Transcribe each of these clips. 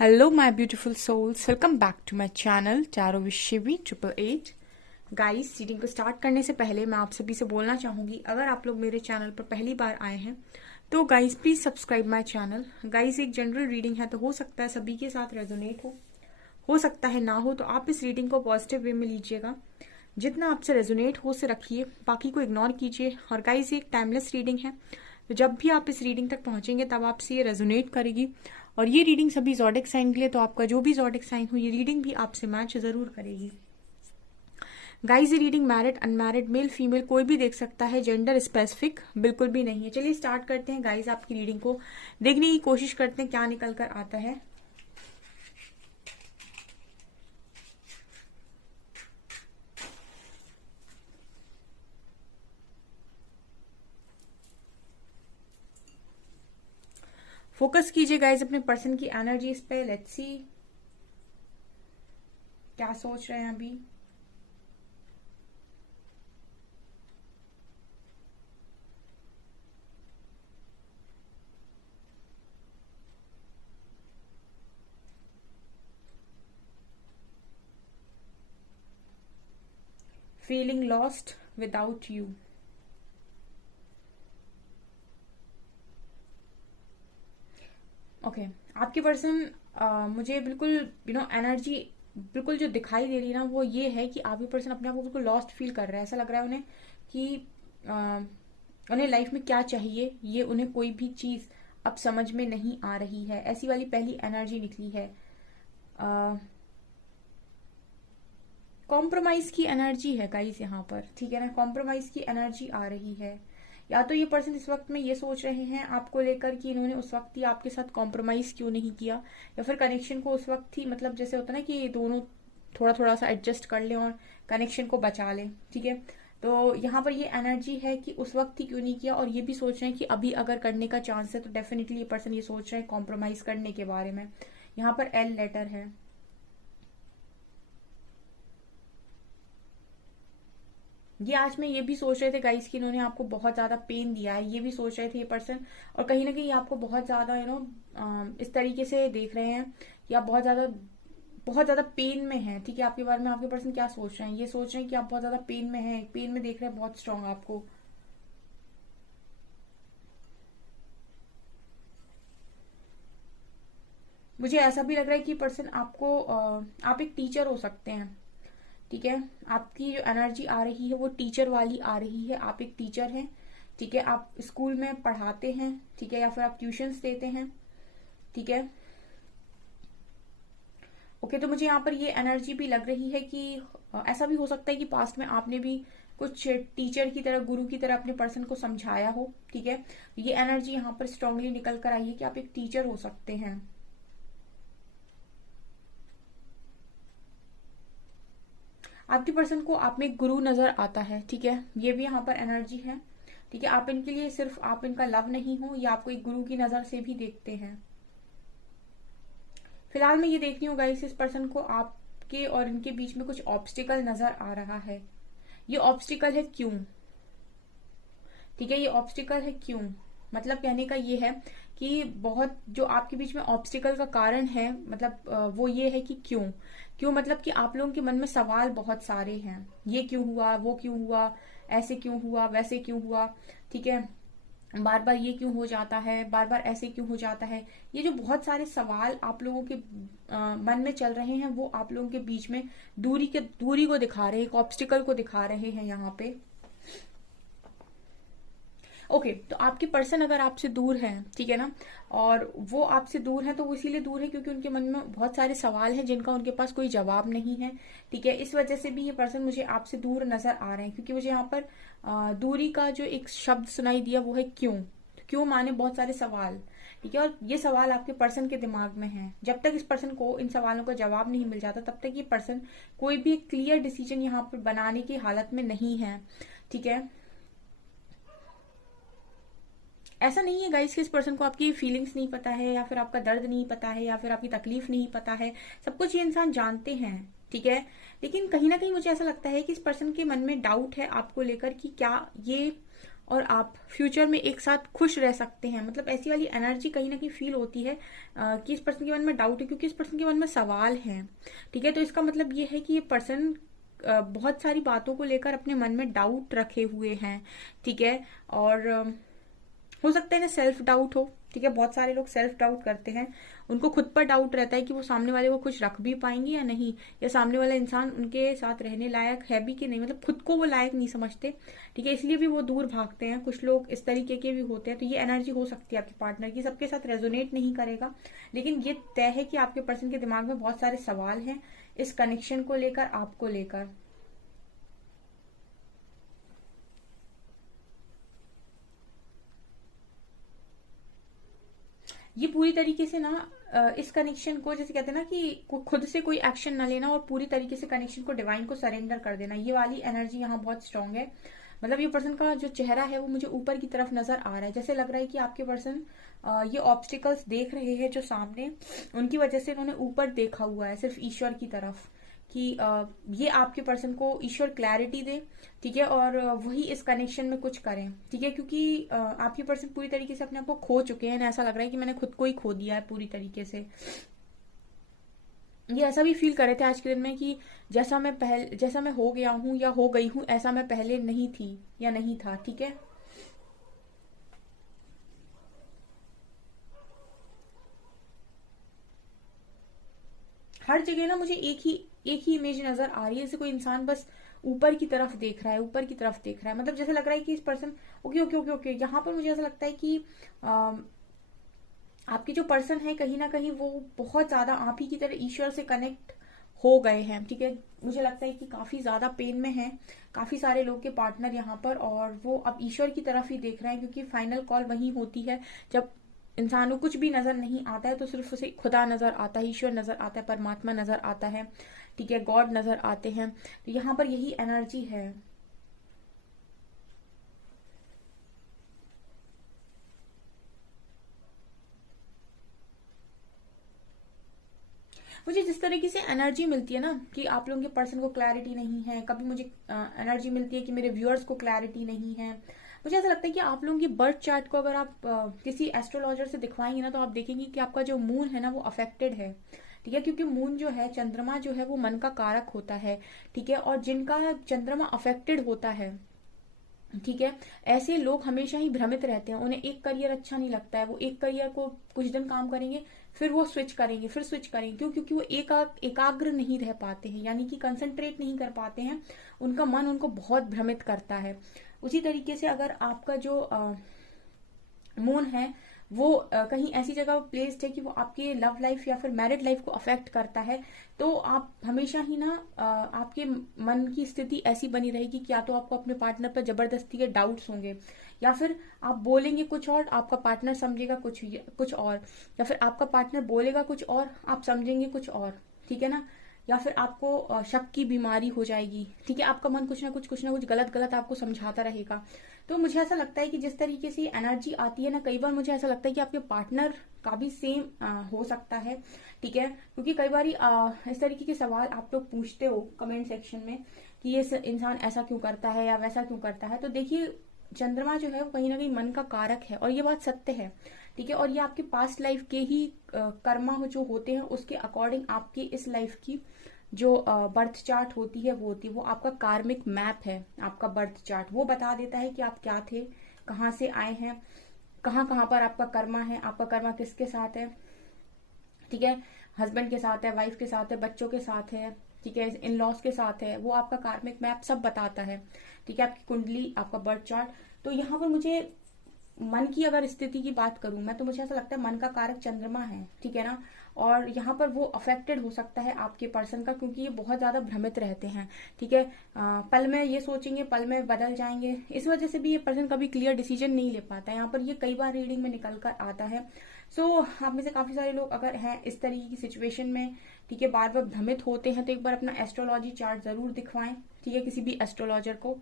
Hello, my beautiful souls. Welcome back to my channel Tarot with Shivi 888. Guys, reading को start करने से पहले मैं आप सभी से बोलना चाहूंगी, अगर आप लोग मेरे चैनल पर पहली बार आए हैं तो guys please subscribe my channel. Guys, एक जनरल रीडिंग है तो हो सकता है सभी के साथ रेजोनेट हो सकता है ना हो, तो आप इस रीडिंग को पॉजिटिव वे में लीजिएगा। जितना आपसे रेजोनेट हो से रखिए, बाकी को इग्नोर कीजिए। और गाइस, ये एक टाइमलेस रीडिंग है, तो जब भी आप इस रीडिंग तक पहुंचेंगे तब आपसे ये रेजोनेट करेगी। और ये रीडिंग सभी ज़ोडिक साइन के लिए, तो आपका जो भी ज़ोडिक साइन हो ये रीडिंग भी आपसे मैच जरूर करेगी। गाइस, ये reading married unmarried male female कोई भी देख सकता है, जेंडर स्पेसिफिक बिल्कुल भी नहीं है। चलिए स्टार्ट करते हैं गाइस, आपकी रीडिंग को देखने की कोशिश करते हैं क्या निकल कर आता है। फोकस कीजिए गाइस अपने पर्सन की एनर्जीज पे। लेट्स सी क्या सोच रहे हैं अभी। Feeling lost without you. Okay, आपकी पर्सन मुझे बिल्कुल एनर्जी बिल्कुल जो दिखाई दे रही ना वो ये है कि आपकी पर्सन अपने आप को बिल्कुल लॉस्ट फील कर रहा है। ऐसा लग रहा है उन्हें कि उन्हें लाइफ में क्या चाहिए ये उन्हें कोई भी चीज अब समझ में नहीं आ रही है। ऐसी वाली पहली एनर्जी निकली है। कॉम्प्रोमाइज की एनर्जी है गाइस यहाँ पर, ठीक है ना। कॉम्प्रोमाइज की एनर्जी आ रही है। या तो ये पर्सन इस वक्त में ये सोच रहे हैं आपको लेकर कि इन्होंने उस वक्त ही आपके साथ कॉम्प्रोमाइज क्यों नहीं किया, या फिर कनेक्शन को उस वक्त ही मतलब जैसे होता है ना कि दोनों थोड़ा थोड़ा सा एडजस्ट कर लें और कनेक्शन को बचा लें, ठीक है। तो यहाँ पर ये एनर्जी है कि उस वक्त ही क्यों नहीं किया, और ये भी सोच रहे हैं कि अभी अगर करने का चांस है तो डेफिनेटली ये पर्सन ये सोच रहे हैं कॉम्प्रोमाइज करने के बारे में। यहाँ पर एल लेटर है। ये आज में ये भी सोच रहे थे गाइस कि इन्होंने आपको बहुत ज्यादा पेन दिया है, ये भी सोच रहे थे ये पर्सन। और कहीं ना कहीं आपको बहुत ज्यादा इस तरीके से देख रहे हैं कि आप बहुत ज्यादा पेन में हैं, ठीक है। आपके बारे में आपके पर्सन क्या सोच रहे हैं, ये सोच रहे हैं कि आप बहुत ज्यादा पेन में हैं, पेन में देख रहे हैं बहुत स्ट्रांग आपको। मुझे ऐसा भी लग रहा है कि पर्सन आपको आप एक टीचर हो सकते हैं, ठीक है। आपकी जो एनर्जी आ रही है वो टीचर वाली आ रही है। आप एक टीचर हैं, ठीक है। आप स्कूल में पढ़ाते हैं, ठीक है, या फिर आप ट्यूशंस देते हैं, ठीक है। ओके, तो मुझे यहाँ पर ये एनर्जी भी लग रही है कि ऐसा भी हो सकता है कि पास्ट में आपने भी कुछ टीचर की तरह गुरु की तरह अपने पर्सन को समझाया हो, ठीक है। ये एनर्जी यहाँ पर स्ट्रांगली निकल कर आई है कि आप एक टीचर हो सकते हैं। आपके पर्सन को आप में एक गुरु नजर आता है, ठीक है। ये भी यहाँ पर एनर्जी है, ठीक है। आप इनके लिए सिर्फ आप इनका लव नहीं हो, या आपको एक गुरु की नजर से भी देखते हैं। फिलहाल मैं ये देख रही हूँ गाइस, इस पर्सन को आपके और इनके बीच में कुछ ऑब्स्टिकल नजर आ रहा है। ये ऑब्स्टिकल है क्यों, ठीक है। ये ऑब्स्टिकल है क्यों, मतलब कहने का ये है कि बहुत जो आपके बीच में ऑब्स्टिकल का कारण है, मतलब वो ये है कि क्यों क्यों मतलब कि आप लोगों के मन में सवाल बहुत सारे हैं। ये क्यों हुआ, वो क्यों हुआ, ऐसे क्यों हुआ, वैसे क्यों हुआ, ठीक है। बार बार ये क्यों हो जाता है, बार बार ऐसे क्यों हो जाता है। ये जो बहुत सारे सवाल आप लोगों के मन में चल रहे हैं वो आप लोगों के बीच में दूरी को दिखा रहे हैं, एक ऑब्स्टिकल को दिखा रहे हैं यहाँ पे। ओके, तो आपके पर्सन अगर आपसे दूर है, ठीक है ना, और वो आपसे दूर है तो वो इसीलिए दूर है क्योंकि उनके मन में बहुत सारे सवाल हैं जिनका उनके पास कोई जवाब नहीं है, ठीक है। इस वजह से भी ये पर्सन मुझे आपसे दूर नजर आ रहे हैं, क्योंकि मुझे यहाँ पर दूरी का जो एक शब्द सुनाई दिया वो है क्यों। तो क्यों माने बहुत सारे सवाल, ठीक है। और ये सवाल आपके पर्सन के दिमाग में है। जब तक इस पर्सन को इन सवालों का जवाब नहीं मिल जाता तब तक ये पर्सन कोई भी क्लियर डिसीजन यहाँ पर बनाने की हालत में नहीं है, ठीक है। ऐसा नहीं है गाइस कि इस पर्सन को आपकी फीलिंग्स नहीं पता है, या फिर आपका दर्द नहीं पता है, या फिर आपकी तकलीफ नहीं पता है। सब कुछ ये इंसान जानते हैं, ठीक है। लेकिन कहीं ना कहीं मुझे ऐसा लगता है कि इस पर्सन के मन में डाउट है आपको लेकर कि क्या ये और आप फ्यूचर में एक साथ खुश रह सकते हैं। मतलब ऐसी वाली एनर्जी कहीं ना कहीं फील होती है कि इस पर्सन के मन में डाउट है, क्योंकि इस पर्सन के मन में सवाल है। ठीक है, तो इसका मतलब ये है कि ये पर्सन बहुत सारी बातों को लेकर अपने मन में डाउट रखे हुए हैं। ठीक है, और हो सकता है ना सेल्फ डाउट हो। ठीक है, बहुत सारे लोग सेल्फ डाउट करते हैं, उनको खुद पर डाउट रहता है कि वो सामने वाले को खुश रख भी पाएंगे या नहीं, या सामने वाला इंसान उनके साथ रहने लायक है भी कि नहीं, मतलब खुद को वो लायक नहीं समझते। ठीक है, इसलिए भी वो दूर भागते हैं। कुछ लोग इस तरीके के भी होते हैं। तो ये एनर्जी हो सकती है आपके पार्टनर की, सबके साथ रेजोनेट नहीं करेगा, लेकिन ये तय है कि आपके पर्सन के दिमाग में बहुत सारे सवाल हैं इस कनेक्शन को लेकर, आपको लेकर। ये पूरी तरीके से ना इस कनेक्शन को, जैसे कहते हैं ना कि खुद से कोई एक्शन ना लेना और पूरी तरीके से कनेक्शन को डिवाइन को सरेंडर कर देना, ये वाली एनर्जी यहाँ बहुत स्ट्रांग है। मतलब ये पर्सन का जो चेहरा है वो मुझे ऊपर की तरफ नजर आ रहा है। जैसे लग रहा है कि आपके पर्सन ये ऑब्स्टिकल्स देख रहे हैं जो सामने, उनकी वजह से उन्होंने ऊपर देखा हुआ है सिर्फ ईश्वर की तरफ, कि ये आपके पर्सन को ईश्वर क्लैरिटी दे। ठीक है, और वही इस कनेक्शन में कुछ करें। ठीक है, क्योंकि आपके पर्सन पूरी तरीके से अपने आप को खो चुके हैं। ऐसा लग रहा है कि मैंने खुद को ही खो दिया है पूरी तरीके से। ये ऐसा भी फील कर रहे थे आज के दिन में कि जैसा मैं हो गया हूँ या हो गई हूँ, ऐसा मैं पहले नहीं थी या नहीं था। ठीक है, हर जगह ना मुझे एक ही इमेज नजर आ रही है, जैसे कोई इंसान बस ऊपर की तरफ देख रहा है, ऊपर की तरफ देख रहा है। मतलब जैसे लग रहा है कि इस person, okay okay okay okay, यहाँ पर मुझे ऐसा लगता है कि आपके जो पर्सन है कहीं ना कहीं वो बहुत ज्यादा आप ही की तरह ईश्वर से कनेक्ट हो गए हैं। ठीक है, मुझे लगता है कि काफी ज्यादा पेन में है काफी सारे लोग के पार्टनर यहाँ पर, और वो अब ईश्वर की तरफ ही देख रहे हैं, क्योंकि फाइनल कॉल वही होती है जब इंसान को कुछ भी नजर नहीं आता है तो सिर्फ उसे खुदा नजर आता है, ईश्वर नजर आता है, परमात्मा नजर आता है। ठीक है, गॉड नजर आते हैं। तो यहाँ पर यही एनर्जी है। मुझे जिस तरीके से एनर्जी मिलती है ना कि आप लोगों के पर्सन को क्लैरिटी नहीं है, कभी मुझे एनर्जी मिलती है कि मेरे व्यूअर्स को क्लैरिटी नहीं है। मुझे ऐसा लगता है कि आप लोगों की बर्थ चार्ट को अगर आप किसी एस्ट्रोलॉजर से दिखवाएंगे ना, तो आप देखेंगे कि आपका जो मून है ना वो अफेक्टेड है। ठीक है, क्योंकि मून जो है, चंद्रमा जो है, वो मन का कारक होता है। ठीक है, और जिनका चंद्रमा अफेक्टेड होता है, ठीक है, ऐसे लोग हमेशा ही भ्रमित रहते हैं। उन्हें एक करियर अच्छा नहीं लगता है, वो एक करियर को कुछ दिन काम करेंगे, फिर वो स्विच करेंगे, फिर स्विच करेंगे। क्यों? क्योंकि वो एकाग्र नहीं रह पाते हैं, यानी कि कंसंट्रेट नहीं कर पाते हैं। उनका मन उनको बहुत भ्रमित करता है। उसी तरीके से अगर आपका जो मून है वो कहीं ऐसी जगह प्लेस्ड है कि वो आपके लव लाइफ या फिर मैरिड लाइफ को अफेक्ट करता है, तो आप हमेशा ही ना आपके मन की स्थिति ऐसी बनी रहेगी कि या तो आपको अपने पार्टनर पर जबरदस्ती के डाउट्स होंगे, या फिर आप बोलेंगे कुछ और, आपका पार्टनर समझेगा कुछ और, या फिर आपका पार्टनर बोलेगा कुछ और, आप समझेंगे कुछ और। ठीक है ना, या फिर आपको शक की बीमारी हो जाएगी। ठीक है, आपका मन कुछ ना कुछ गलत गलत आपको समझाता रहेगा। तो मुझे ऐसा लगता है कि जिस तरीके से एनर्जी आती है ना, कई बार मुझे ऐसा लगता है कि आपके पार्टनर का भी सेम हो सकता है। ठीक है, क्योंकि कई बार इस तरीके के सवाल आप लोग पूछते हो कमेंट सेक्शन में कि ये इंसान ऐसा क्यों करता है या वैसा क्यों करता है। तो देखिए, चंद्रमा जो है वो कहीं ना कहीं मन का कारक है, और ये बात सत्य है। ठीक है, और ये आपके पास्ट लाइफ के ही कर्मा जो होते हैं उसके अकॉर्डिंग आपकी इस लाइफ की जो बर्थ चार्ट होती है वो आपका कार्मिक मैप है। आपका बर्थ चार्ट वो बता देता है कि आप क्या थे, कहाँ से आए हैं, कहाँ कहाँ पर आपका कर्मा है, आपका कर्मा किसके साथ है। ठीक है, हस्बैंड के साथ है, वाइफ के साथ है, बच्चों के साथ है, ठीक है, इन लॉस के साथ है, वो आपका कार्मिक मैप सब बताता है। ठीक है, आपकी कुंडली, आपका बर्थ चार्ट। तो यहाँ पर मुझे मन की अगर स्थिति की बात करूं मैं, तो मुझे ऐसा लगता है मन का कारक चंद्रमा है। ठीक है ना, और यहाँ पर वो अफेक्टेड हो सकता है आपके पर्सन का, क्योंकि ये बहुत ज्यादा भ्रमित रहते हैं। ठीक है, पल में ये सोचेंगे, पल में बदल जाएंगे। इस वजह से भी ये पर्सन कभी क्लियर डिसीजन नहीं ले पाता है। यहाँ पर ये कई बार रीडिंग में निकल कर आता है। सो आप में से काफी सारे लोग अगर हैं इस तरीके की सिचुएशन में, ठीक है, बार बार भ्रमित होते हैं, तो एक बार अपना एस्ट्रोलॉजी चार्ट जरूर दिखवाएं। ठीक है, किसी भी एस्ट्रोलॉजर को।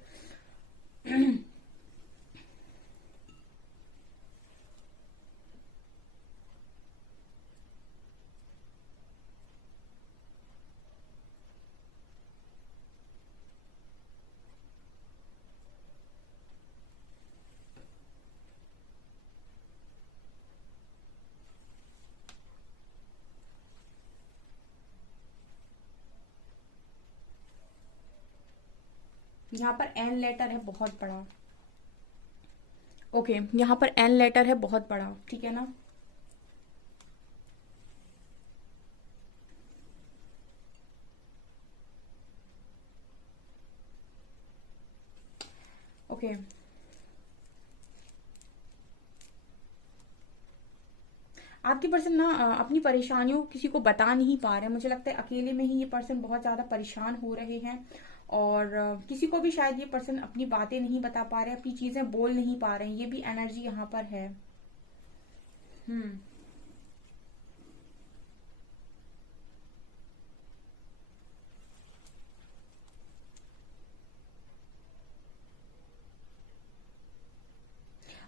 यहाँ पर एन लेटर है बहुत बड़ा। ओके, यहाँ पर एन लेटर है बहुत बड़ा, ठीक है ना। ओके, आपके पर्सन ना अपनी परेशानियों को किसी को बता नहीं पा रहे हैं। मुझे लगता है अकेले में ही ये पर्सन बहुत ज्यादा परेशान हो रहे हैं, और किसी को भी शायद ये पर्सन अपनी बातें नहीं बता पा रहे हैं, अपनी चीजें बोल नहीं पा रहे हैं। ये भी एनर्जी यहाँ पर है। हम्म।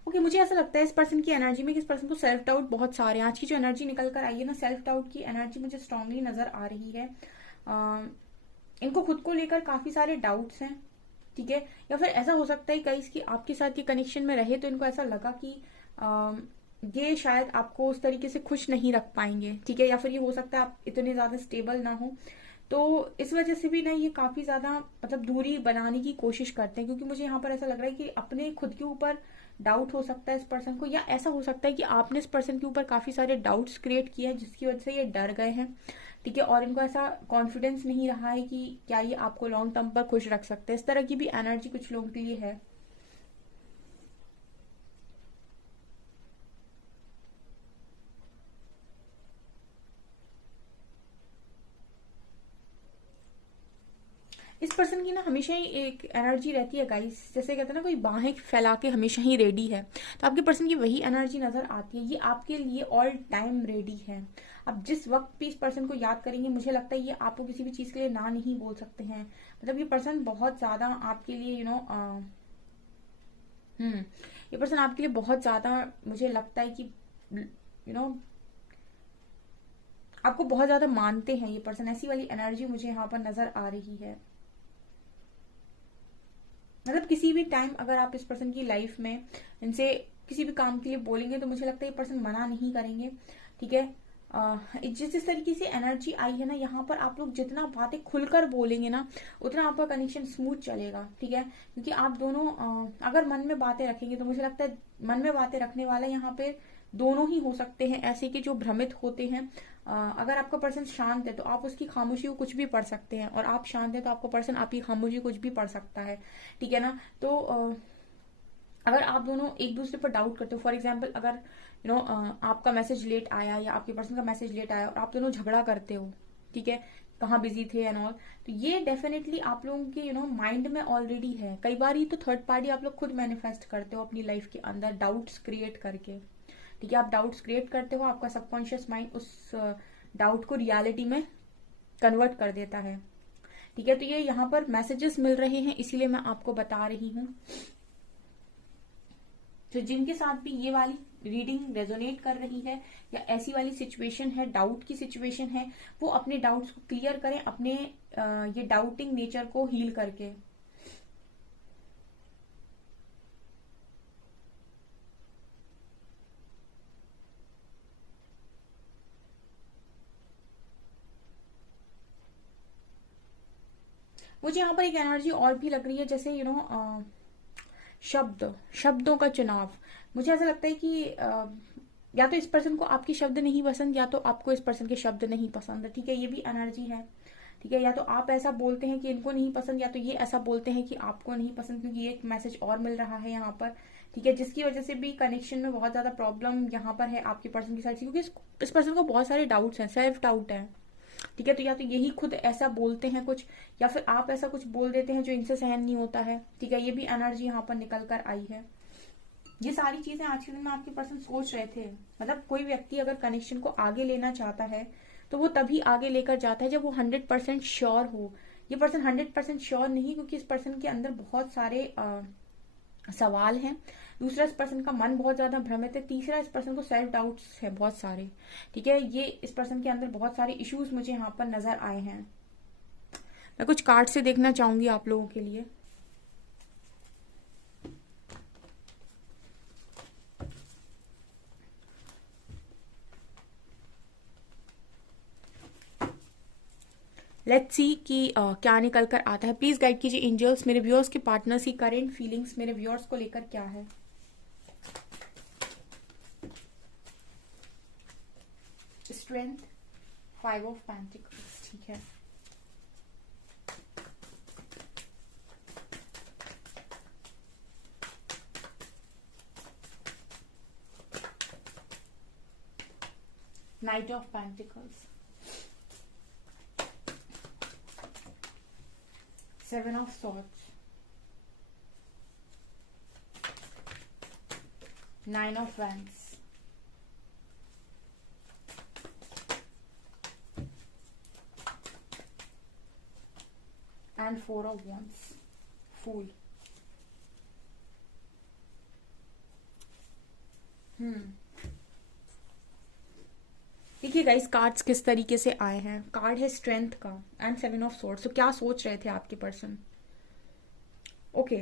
ओके, मुझे ऐसा लगता है इस पर्सन की एनर्जी में कि इस पर्सन को सेल्फ डाउट बहुत सारे हैं। आज की जो एनर्जी निकल कर आई है ना, सेल्फ डाउट की एनर्जी मुझे स्ट्रांगली नजर आ रही है। अ, इनको खुद को लेकर काफी सारे डाउट्स हैं, ठीक है। या फिर ऐसा हो सकता है कई कि आपके साथ ये कनेक्शन में रहे तो इनको ऐसा लगा कि ये शायद आपको उस तरीके से खुश नहीं रख पाएंगे, ठीक है। या फिर ये हो सकता है आप इतने ज्यादा स्टेबल ना हो, तो इस वजह से भी ना ये काफी ज्यादा मतलब दूरी बनाने की कोशिश करते हैं, क्योंकि मुझे यहाँ पर ऐसा लग रहा है कि अपने खुद के ऊपर डाउट हो सकता है इस पर्सन को, या ऐसा हो सकता है कि आपने इस पर्सन के ऊपर काफी सारे डाउट्स क्रिएट किए हैं जिसकी वजह से ये डर गए हैं, ठीक है। और इनको ऐसा कॉन्फिडेंस नहीं रहा है कि क्या ये आपको लॉन्ग टर्म पर खुश रख सकते हैं। इस तरह की भी एनर्जी कुछ लोगों के लिए है। इस पर्सन की ना हमेशा ही एक एनर्जी रहती है गाइस, जैसे कहते हैं ना कोई बाहें फैला के हमेशा ही रेडी है, तो आपके पर्सन की वही एनर्जी नजर आती है। ये आपके लिए ऑल टाइम रेडी है। अब जिस वक्त भी इस पर्सन को याद करेंगे, मुझे लगता है ये आपको किसी भी चीज के लिए ना नहीं बोल सकते हैं। मतलब ये पर्सन बहुत ज्यादा आपके लिए हम्म ये पर्सन आपके लिए बहुत ज्यादा, मुझे लगता है कि आपको बहुत ज्यादा मानते हैं ये पर्सन। ऐसी वाली एनर्जी मुझे यहाँ पर नजर आ रही है। मतलब किसी भी टाइम अगर आप इस पर्सन की लाइफ में इनसे किसी भी काम के लिए बोलेंगे तो मुझे लगता है ये पर्सन मना नहीं करेंगे, ठीक है। जिस तरीके से एनर्जी आई है ना, यहाँ पर आप लोग जितना बातें खुलकर बोलेंगे ना, उतना आपका कनेक्शन स्मूथ चलेगा, ठीक है। क्योंकि आप दोनों अगर मन में बातें रखेंगे तो मुझे लगता है मन में बातें रखने वाला यहाँ पे दोनों ही हो सकते हैं, ऐसे कि जो भ्रमित होते हैं। अगर आपका पर्सन शांत है तो आप उसकी खामोशी को कुछ भी पढ़ सकते हैं, और आप शांत है तो आपका पर्सन आपकी खामोशी कुछ भी पढ़ सकता है, ठीक है ना। तो अगर आप दोनों एक दूसरे पर डाउट करते हो, फॉर एग्जाम्पल अगर आपका मैसेज लेट आया या आपके पर्सन का मैसेज लेट आया और आप दोनों झगड़ा करते हो, ठीक है, कहाँ बिजी थे एंड ऑल, तो ये डेफिनेटली आप लोगों के माइंड में ऑलरेडी है। कई बार ही तो थर्ड पार्टी आप लोग खुद मैनिफेस्ट करते हो अपनी लाइफ के अंदर डाउट्स क्रिएट करके, ठीक है। आप डाउट्स क्रिएट करते हो, आपका सबकॉन्शियस माइंड उस डाउट को रियलिटी में कन्वर्ट कर देता है, ठीक है। तो ये यहाँ पर मैसेजेस मिल रहे हैं, इसीलिए मैं आपको बता रही हूँ। तो जिनके साथ भी ये वाली रीडिंग रेजोनेट कर रही है या ऐसी वाली सिचुएशन है, डाउट की सिचुएशन है, वो अपने डाउट्स को क्लियर करें, अपने ये डाउटिंग नेचर को हील करके। मुझे यहाँ पर एक एनर्जी और भी लग रही है, जैसे शब्दों का चुनाव। मुझे ऐसा लगता है कि या तो इस पर्सन को आपके शब्द नहीं पसंद, या तो आपको इस पर्सन के शब्द नहीं पसंद, ठीक है। ये भी एनर्जी है, ठीक है। या तो आप ऐसा बोलते हैं कि इनको नहीं पसंद, या तो ये ऐसा बोलते हैं कि आपको नहीं पसंद, क्योंकि ये एक मैसेज और मिल रहा है यहाँ पर, ठीक है। जिसकी वजह से भी कनेक्शन में बहुत ज्यादा प्रॉब्लम यहाँ पर है आपके पर्सन की साइड से, क्योंकि इस पर्सन को बहुत सारे डाउट्स हैं, सेल्फ डाउट है, ठीक है। तो या तो यही खुद ऐसा बोलते हैं कुछ, या फिर आप ऐसा कुछ बोल देते हैं जो इनसे सहन नहीं होता है, ठीक है। ये भी एनर्जी यहाँ पर निकल कर आई है। ये सारी चीजें आज के दिन में आपके पर्सन सोच रहे थे। मतलब कोई व्यक्ति अगर कनेक्शन को आगे लेना चाहता है तो वो तभी आगे लेकर जाता है जब वो 100% श्योर हो। ये पर्सन 100% श्योर नहीं, क्योंकि इस पर्सन के अंदर बहुत सारे सवाल हैं। दूसरा, इस पर्सन का मन बहुत ज्यादा भ्रमित है। तीसरा, इस पर्सन को सेल्फ डाउट्स है बहुत सारे, ठीक है। ये इस पर्सन के अंदर बहुत सारे इश्यूज मुझे यहाँ पर नजर आए हैं। मैं कुछ कार्ड से देखना चाहूंगी आप लोगों के लिए। लेट्स सी कि क्या निकल कर आता है। प्लीज गाइड कीजिए एंजल्स, मेरे व्यूअर्स के पार्टनर्स की करेंट फीलिंग्स मेरे व्यूअर्स को लेकर क्या है। स्ट्रेंथ, 5 ऑफ पेंटिकल्स, ठीक है। Night of pentacles, 7 of swords, 9 of wands, and 4 of wands, Fool. देखिए गाइस, कार्ड्स किस तरीके से आए हैं। कार्ड है स्ट्रेंथ का एंड 7 ऑफ सोर्ड्स। तो क्या सोच रहे थे आपके पर्सन? ओके,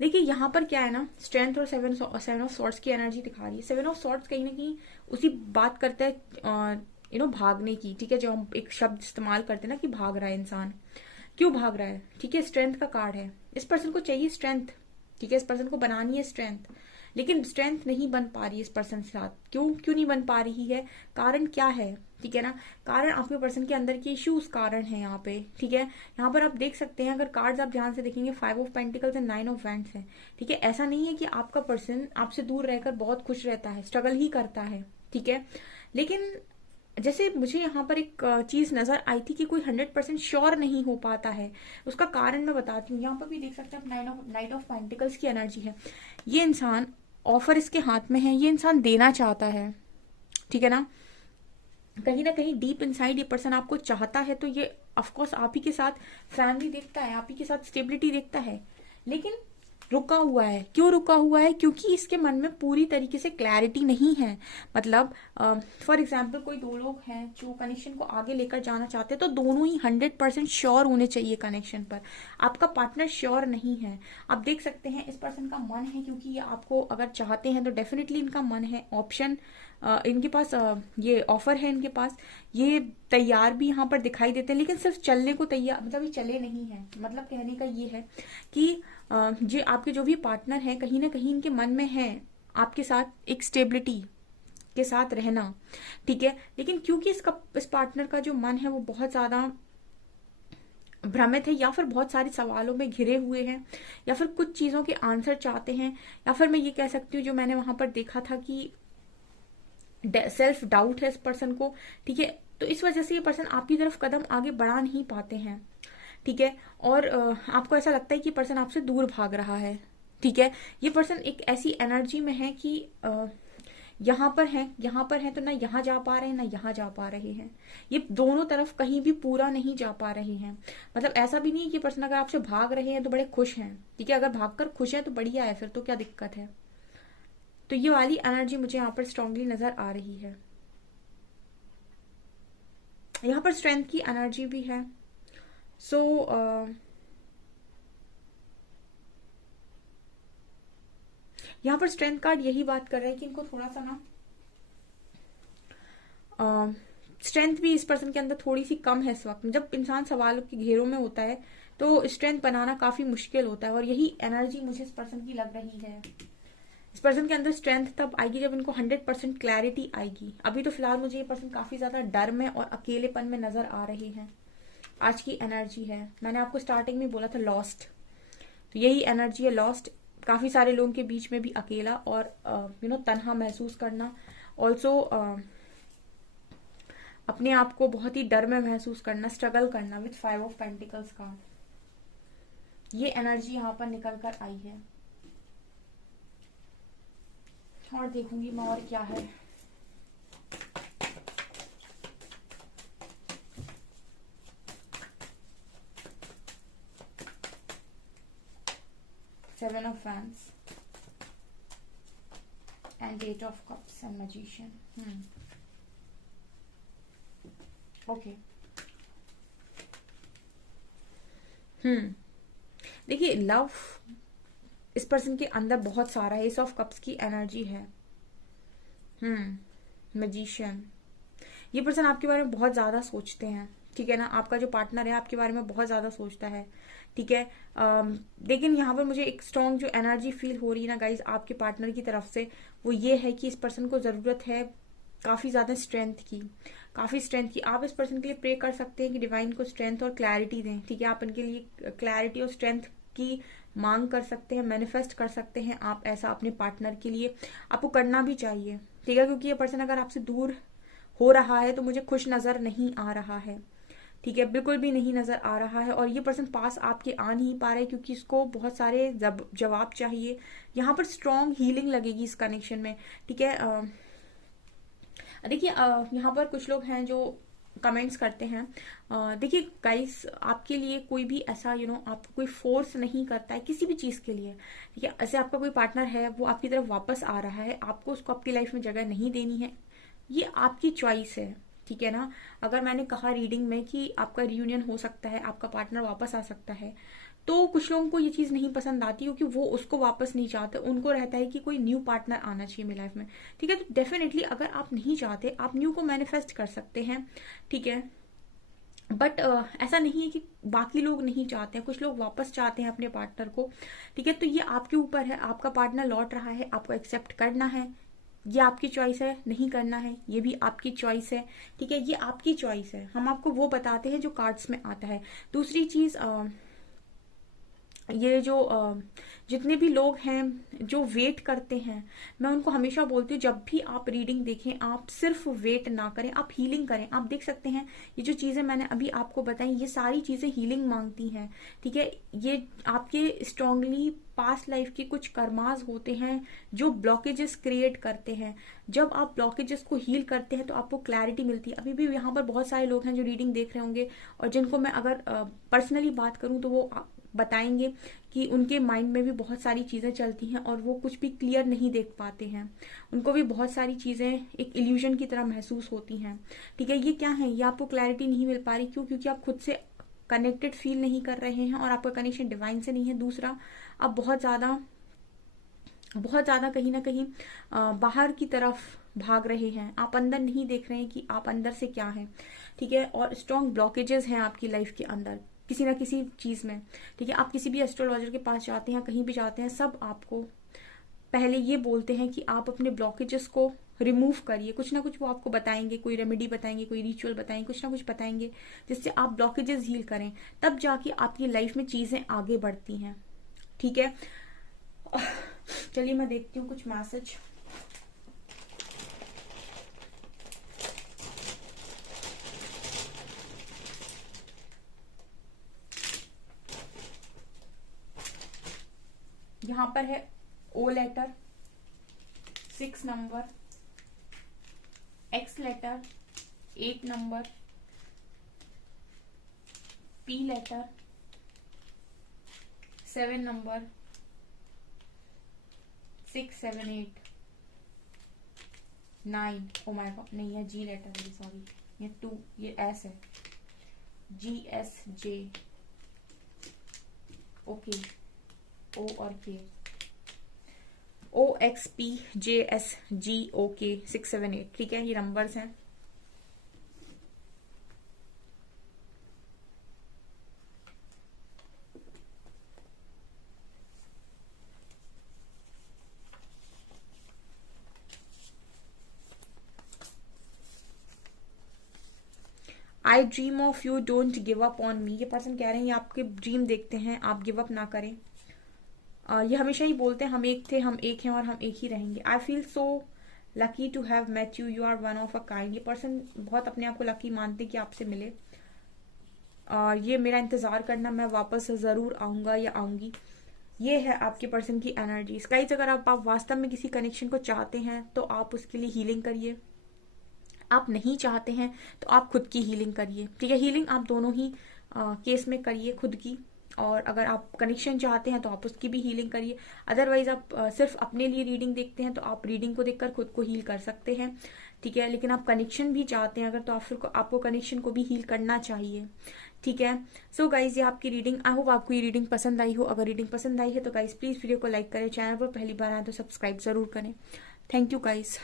देखिए यहाँ पर क्या है ना, स्ट्रेंथ और 7 ऑफ सॉर्ड्स की एनर्जी दिखा रही है। 7 ऑफ सॉर्ड्स कहीं ना कहीं उसी बात करता है भागने की, ठीक है। जो हम एक शब्द इस्तेमाल करते हैं ना कि भाग रहा है इंसान, क्यों भाग रहा है, ठीक है। स्ट्रेंथ का कार्ड है, इस पर्सन को चाहिए स्ट्रेंथ, ठीक है। इस पर्सन को बनानी है स्ट्रेंथ, लेकिन स्ट्रेंथ नहीं बन पा रही है इस पर्सन के साथ। क्यों नहीं बन पा रही है, कारण क्या है, ठीक है ना। कारण आपके पर्सन के अंदर के इश्यूज कारण है यहाँ पे, ठीक है। यहाँ पर आप देख सकते हैं, अगर कार्ड्स आप ध्यान से देखेंगे, 5 of pentacles and 9 of wands है, ठीक है। ऐसा नहीं है कि आपका पर्सन आपसे दूर रहकर बहुत खुश रहता है, स्ट्रगल ही करता है, ठीक है। लेकिन जैसे मुझे यहाँ पर एक चीज नजर आई थी कि कोई 100% श्योर नहीं हो पाता है। उसका कारण मैं बताती हूँ। यहाँ पर भी देख सकते हैं आप, नाइट ऑफ पेंटिकल्स की एनर्जी है। ये इंसान, ऑफर इसके हाथ में है, ये इंसान देना चाहता है, ठीक है ना। कहीं ना कहीं डीप इनसाइड ये पर्सन आपको चाहता है, तो ये ऑफकोर्स आप ही के साथ फैमिली देखता है, आप ही के साथ स्टेबिलिटी देखता है, लेकिन रुका हुआ है। क्यों रुका हुआ है? क्योंकि इसके मन में पूरी तरीके से क्लैरिटी नहीं है। मतलब फॉर एग्जाम्पल कोई दो लोग हैं जो कनेक्शन को आगे लेकर जाना चाहते हैं, तो दोनों ही 100% श्योर होने चाहिए कनेक्शन पर। आपका पार्टनर श्योर नहीं है। आप देख सकते हैं इस पर्सन का मन है, क्योंकि ये आपको अगर चाहते हैं तो डेफिनेटली इनका मन है। ऑप्शन इनके पास, ये ऑफर है इनके पास, ये तैयार भी यहाँ पर दिखाई देते हैं, लेकिन सिर्फ चलने को तैयार, मतलब ये चले नहीं है। मतलब कहने का ये है कि जो आपके जो भी पार्टनर हैं, कहीं ना कहीं इनके मन में है आपके साथ एक स्टेबिलिटी के साथ रहना, ठीक है। लेकिन क्योंकि इस पार्टनर का जो मन है वो बहुत ज्यादा भ्रमित है, या फिर बहुत सारे सवालों में घिरे हुए हैं, या फिर कुछ चीजों के आंसर चाहते हैं, या फिर मैं ये कह सकती हूँ जो मैंने वहां पर देखा था कि सेल्फ डाउट है इस पर्सन को, ठीक है। तो इस वजह से ये पर्सन आपकी तरफ कदम आगे बढ़ा नहीं पाते हैं, ठीक है। और आपको ऐसा लगता है कि पर्सन आपसे दूर भाग रहा है, ठीक है। ये पर्सन एक ऐसी एनर्जी में है कि यहाँ पर है तो ना यहाँ जा पा रहे हैं ना यहाँ जा पा रहे हैं। ये दोनों तरफ कहीं भी पूरा नहीं जा पा रहे हैं। मतलब ऐसा भी नहीं है कि पर्सन अगर आपसे भाग रहे हैं तो बड़े खुश हैं, ठीक है। अगर भागकर खुश है तो बढ़िया है, फिर तो क्या दिक्कत है। तो ये वाली एनर्जी मुझे यहाँ पर स्ट्रांगली नजर आ रही है। यहाँ पर स्ट्रेंथ की एनर्जी भी है। सो यहाँ पर स्ट्रेंथ कार्ड यही बात कर रहा है कि इनको थोड़ा सा ना स्ट्रेंथ भी इस पर्सन के अंदर थोड़ी सी कम है इस वक्त। जब इंसान सवालों के घेरों में होता है तो स्ट्रेंथ बनाना काफी मुश्किल होता है, और यही एनर्जी मुझे इस पर्सन की लग रही है। इस पर्सन के अंदर स्ट्रेंथ तब आएगी जब इनको 100% क्लैरिटी आएगी। अभी तो फिलहाल मुझे ये पर्सन काफी ज्यादा डर में और अकेलेपन में नजर आ रहे हैं। आज की एनर्जी है, मैंने आपको स्टार्टिंग में बोला था लॉस्ट, तो यही एनर्जी है, लॉस्ट। काफी सारे लोगों के बीच में भी अकेला और तन्हा महसूस करना। ऑल्सो अपने आप को बहुत ही डर में महसूस करना, स्ट्रगल करना विथ 5 ऑफ पेंटिकल्स का। ये एनर्जी यहाँ पर निकल कर आई है। और देखूंगी मैं और क्या है। Seven of Wands and 8 of Cups and Magician. Okay. देखिए लव इस पर्सन के अंदर बहुत सारा है। एस ऑफ कप्स की एनर्जी है। मैजिशियन, ये पर्सन आपके बारे में बहुत ज्यादा सोचते हैं, ठीक है ना। आपका जो पार्टनर है आपके बारे में बहुत ज्यादा सोचता है, ठीक है। लेकिन यहाँ पर मुझे एक स्ट्रॉन्ग जो एनर्जी फील हो रही है ना गाइज आपके पार्टनर की तरफ से, वो ये है कि इस पर्सन को जरूरत है काफी ज्यादा स्ट्रेंथ की, काफी स्ट्रेंथ की। आप इस पर्सन के लिए प्रे कर सकते हैं कि डिवाइन को स्ट्रेंथ और क्लैरिटी दें, ठीक है। आप इनके लिए क्लैरिटी और स्ट्रेंथ की मांग कर सकते हैं, मैनिफेस्ट कर सकते हैं आप ऐसा अपने पार्टनर के लिए। आपको करना भी चाहिए, ठीक है, क्योंकि ये पर्सन अगर आपसे दूर हो रहा है तो मुझे खुश नजर नहीं आ रहा है, ठीक है, बिल्कुल भी नहीं नजर आ रहा है। और ये पर्सन पास आपके आ नहीं पा रहे क्योंकि इसको बहुत सारे जवाब चाहिए। यहाँ पर स्ट्रॉन्ग हीलिंग लगेगी इस कनेक्शन में, ठीक है। देखिए यहाँ पर कुछ लोग हैं जो कमेंट्स करते हैं। देखिए गाइस, आपके लिए कोई भी ऐसा आपको कोई फोर्स नहीं करता है किसी भी चीज के लिए, ठीक है। ऐसे आपका कोई पार्टनर है, वो आपकी तरफ वापस आ रहा है, आपको उसको आपकी लाइफ में जगह नहीं देनी है, ये आपकी चॉइस है, ठीक है ना। अगर मैंने कहा रीडिंग में कि आपका रियूनियन हो सकता है, आपका पार्टनर वापस आ सकता है, तो कुछ लोगों को ये चीज नहीं पसंद आती क्योंकि वो उसको वापस नहीं चाहते, उनको रहता है कि कोई न्यू पार्टनर आना चाहिए मेरी लाइफ में, ठीक है। तो डेफिनेटली अगर आप नहीं चाहते, आप न्यू को मैनिफेस्ट कर सकते हैं, ठीक है। बट ऐसा नहीं है कि बाकी लोग नहीं चाहते हैं, कुछ लोग वापस चाहते हैं अपने पार्टनर को, ठीक है। तो ये आपके ऊपर है, आपका पार्टनर लौट रहा है, आपको एक्सेप्ट करना है, ये आपकी चॉइस है। नहीं करना है, ये भी आपकी चॉइस है, ठीक है। ये आपकी चॉइस है, हम आपको वो बताते हैं जो कार्ड्स में आता है। दूसरी चीज, ये जो जितने भी लोग हैं जो वेट करते हैं, मैं उनको हमेशा बोलती हूँ जब भी आप रीडिंग देखें आप सिर्फ वेट ना करें, आप हीलिंग करें। आप देख सकते हैं ये जो चीजें मैंने अभी आपको बताई, ये सारी चीजें हीलिंग मांगती हैं, ठीक है। ये आपके स्ट्रांगली पास्ट लाइफ के कुछ कर्मास होते हैं जो ब्लॉकेजेस क्रिएट करते हैं। जब आप ब्लॉकेजेस को हील करते हैं तो आपको क्लैरिटी मिलती है। अभी भी यहाँ पर बहुत सारे लोग हैं जो रीडिंग देख रहे होंगे और जिनको मैं अगर पर्सनली बात करूं तो वो बताएंगे कि उनके माइंड में भी बहुत सारी चीजें चलती हैं और वो कुछ भी क्लियर नहीं देख पाते हैं, उनको भी बहुत सारी चीजें एक इल्यूजन की तरह महसूस होती हैं, ठीक है। ये क्या है, ये आपको क्लैरिटी नहीं मिल पा रही, क्यों? क्योंकि आप खुद से कनेक्टेड फील नहीं कर रहे हैं और आपका कनेक्शन डिवाइन से नहीं है। दूसरा, आप बहुत ज्यादा कहीं ना कहीं बाहर की तरफ भाग रहे हैं, आप अंदर नहीं देख रहे हैं कि आप अंदर से क्या है, ठीक है। और स्ट्रॉन्ग ब्लॉकेजेस हैं आपकी लाइफ के अंदर किसी ना किसी चीज में, ठीक है। आप किसी भी एस्ट्रोलॉजर के पास जाते हैं, कहीं भी जाते हैं, सब आपको पहले ये बोलते हैं कि आप अपने ब्लॉकेजेस को रिमूव करिए। कुछ ना कुछ वो आपको बताएंगे, कोई रेमेडी बताएंगे, कोई रिचुअल बताएंगे, कुछ ना कुछ बताएंगे जिससे आप ब्लॉकेजेस हील करें, तब जाके आपकी लाइफ में चीजें आगे बढ़ती हैं, ठीक है। चलिए मैं देखती हूँ कुछ मैसेज। यहाँ पर है O letter 6 number, X letter 8 number, P letter 7 number, 6 7 8 9। O my God, नहीं है जी लेटर, सॉरी, ये 2, ये एस है, जी एस जे, ओके, ओ और K, O X P J S G O K 6 7 8, ठीक है। ये नंबर्स हैं। I dream of you, don't give up on me. ये पर्सन कह रहे हैं ये आपके ड्रीम देखते हैं, आप गिव अप ना करें। ये हमेशा ही बोलते हैं हम एक थे, हम एक हैं और हम एक ही रहेंगे। I feel so lucky to have met you, you are one of a kind. ये पर्सन बहुत अपने आप को लकी मानते कि आपसे मिले। ये मेरा इंतजार करना, मैं वापस जरूर आऊंगा या आऊंगी। ये है आपके पर्सन की एनर्जी। गाइस, अगर आप वास्तव में किसी कनेक्शन को चाहते हैं तो आप उसके लिए हीलिंग करिए, आप नहीं चाहते हैं तो आप खुद की हीलिंग करिए, ठीक है। हीलिंग आप दोनों ही केस में करिए, खुद की, और अगर आप कनेक्शन चाहते हैं तो आप उसकी भी हीलिंग करिए। अदरवाइज आप सिर्फ अपने लिए रीडिंग देखते हैं तो आप रीडिंग को देखकर खुद को हील कर सकते हैं, ठीक है। लेकिन आप कनेक्शन भी चाहते हैं अगर, तो आपको कनेक्शन को भी हील करना चाहिए, ठीक है। सो गाइज, ये आपकी रीडिंग, आई होप आपको ये रीडिंग पसंद आई हो। अगर रीडिंग पसंद आई है तो गाइज प्लीज वीडियो को लाइक करें, चैनल पर पहली बार आए तो सब्सक्राइब जरूर करें। Thank you guys.